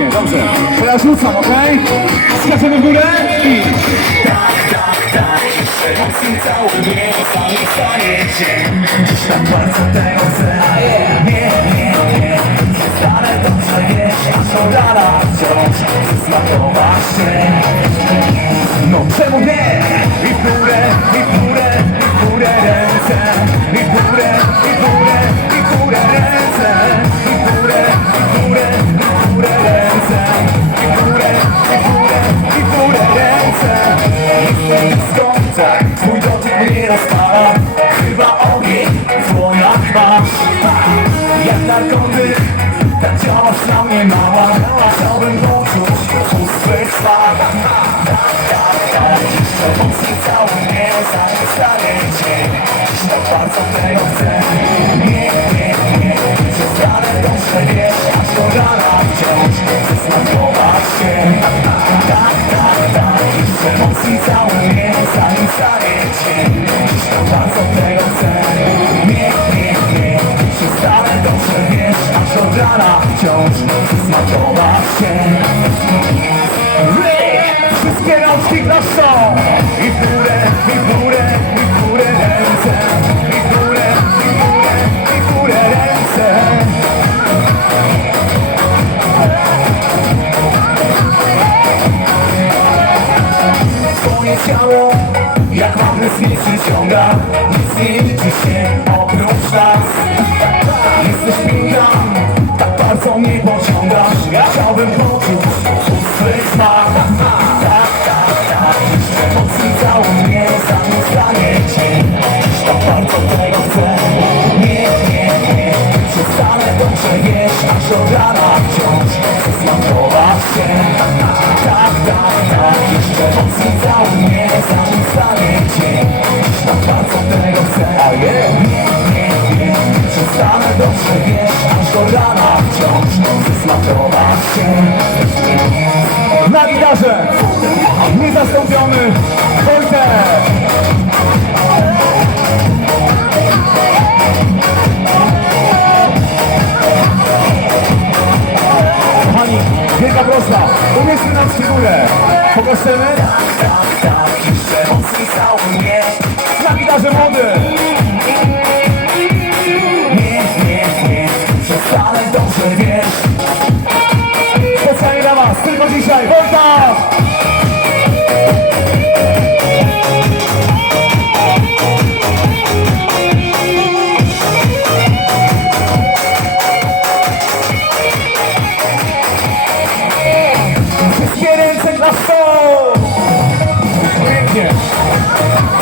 Pięknie, dobrze. Teraz rzucam, okej? Skaczemy w górę i... Mocniej cały mnie, sami stajecie Dziś tak bardzo tego chcę Nie, nie, nie Zostanę dobrze jeść Aż od rana wciąż Smakować się No czemu nie? Rozpala Chyba ogień w dłoniach masz Jak narkotyk, tak działasz na mnie mała. Chciałbym poczuć pustych smak jeszcze mocniej cały mnie zanim stanie Dziś tak bardzo tego chcę Nie, nie, nie Przestanę dobrze wiesz Aż do rana wciąż. Chcę smakować się. Tak, tak, tak. Mocniej cały mnie zanim stanie tak bardzo tego chcę Nie, nie, nie Przestanę dobrze wiesz Aż do rana wciąż Chcę się Ryk! Wszystkie rączki proszą I w górę, i w górę, i w górę ręce I w górę, i w górę, ręce ciało jak magnes mnie przyciąga Nic nie liczy się oprócz nas. Jesteś piękna, tak bardzo mnie pociągasz. Chciałbym poczuć swój smak Na gitarze! Niezastąpiony Wojtek! Kochani, wielka prosta, umieśćmy nam figurę. Jeszcze mocniej cały mnie Yeah.